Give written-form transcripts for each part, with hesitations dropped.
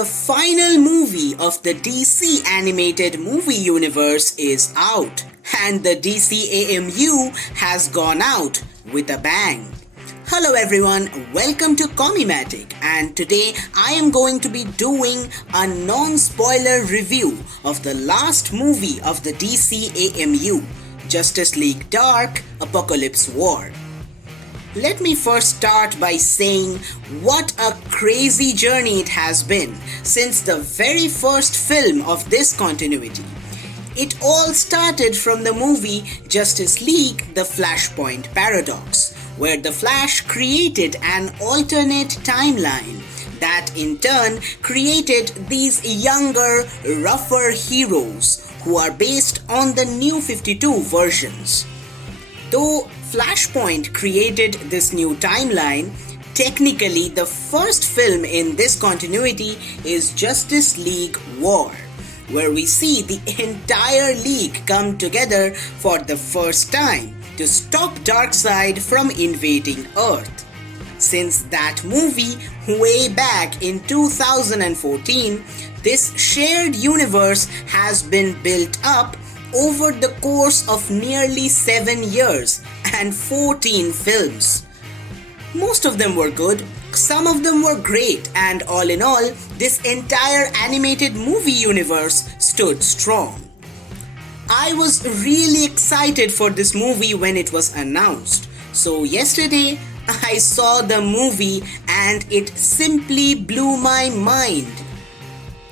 The final movie of the DC animated movie universe is out, and the DCAMU has gone out with a bang. Hello everyone, welcome to Comimatic, and today I am going to be doing a non-spoiler review of the last movie of the DCAMU, Justice League Dark Apocalypse War. Let me first start by saying what a crazy journey it has been since the very first film of this continuity. It all started from the movie Justice League The Flashpoint Paradox, where the Flash created an alternate timeline that in turn created these younger, rougher heroes who are based on the New 52 versions. Though Flashpoint created this new timeline, technically the first film in this continuity is Justice League War, where we see the entire league come together for the first time to stop Darkseid from invading Earth. Since that movie way back in 2014, this shared universe has been built up over the course of nearly 7 years and 14 films. Most of them were good, some of them were great, and all in all, this entire animated movie universe stood strong. I was really excited for this movie when it was announced. So yesterday, I saw the movie and it simply blew my mind.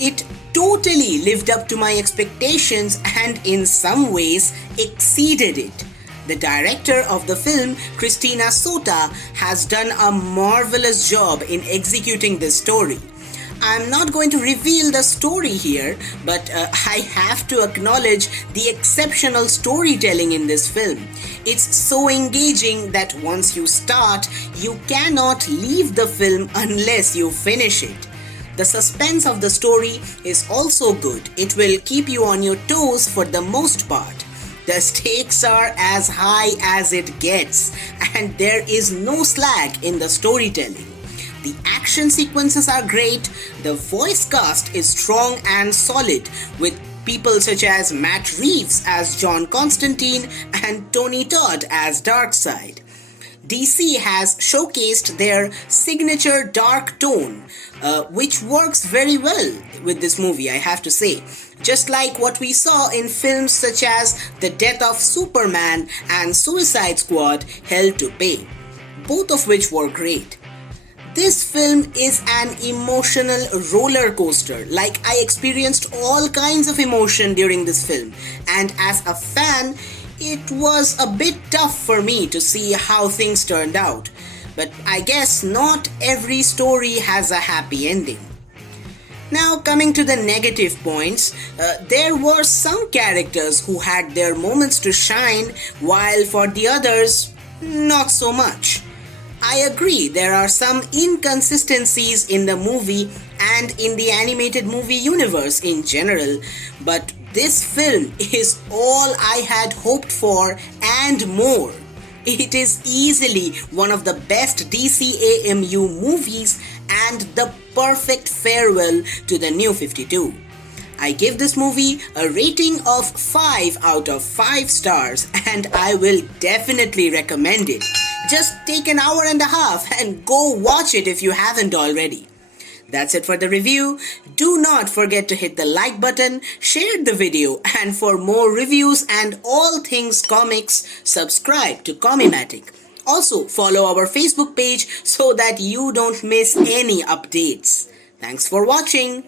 It totally lived up to my expectations and in some ways exceeded it. The director of the film, Christina Sota, has done a marvelous job in executing this story. I'm not going to reveal the story here, but I have to acknowledge the exceptional storytelling in this film. It's so engaging that once you start, you cannot leave the film unless you finish it. The suspense of the story is also good. It will keep you on your toes for the most part. The stakes are as high as it gets, and there is no slack in the storytelling. The action sequences are great, the voice cast is strong and solid, with people such as Matt Reeves as John Constantine and Tony Todd as Darkseid. DC has showcased their signature dark tone, which works very well with this movie, I have to say. Just like what we saw in films such as The Death of Superman and Suicide Squad Hell to Pay, both of which were great. This film is an emotional roller coaster. Like, I experienced all kinds of emotion during this film, and as a fan, it was a bit tough for me to see how things turned out. But I guess not every story has a happy ending. Now, coming to the negative points, there were some characters who had their moments to shine, while for the others, not so much. I agree, there are some inconsistencies in the movie and in the animated movie universe in general, but this film is all I had hoped for and more. It is easily one of the best DCAMU movies and the perfect farewell to the New 52. I give this movie a rating of 5 out of 5 stars, and I will definitely recommend it. Just take an hour and a half and go watch it if you haven't already. That's it for the review. Do not forget to hit the like button, share the video, and for more reviews and all things comics, subscribe to Comimatic. Also, follow our Facebook page so that you don't miss any updates. Thanks for watching.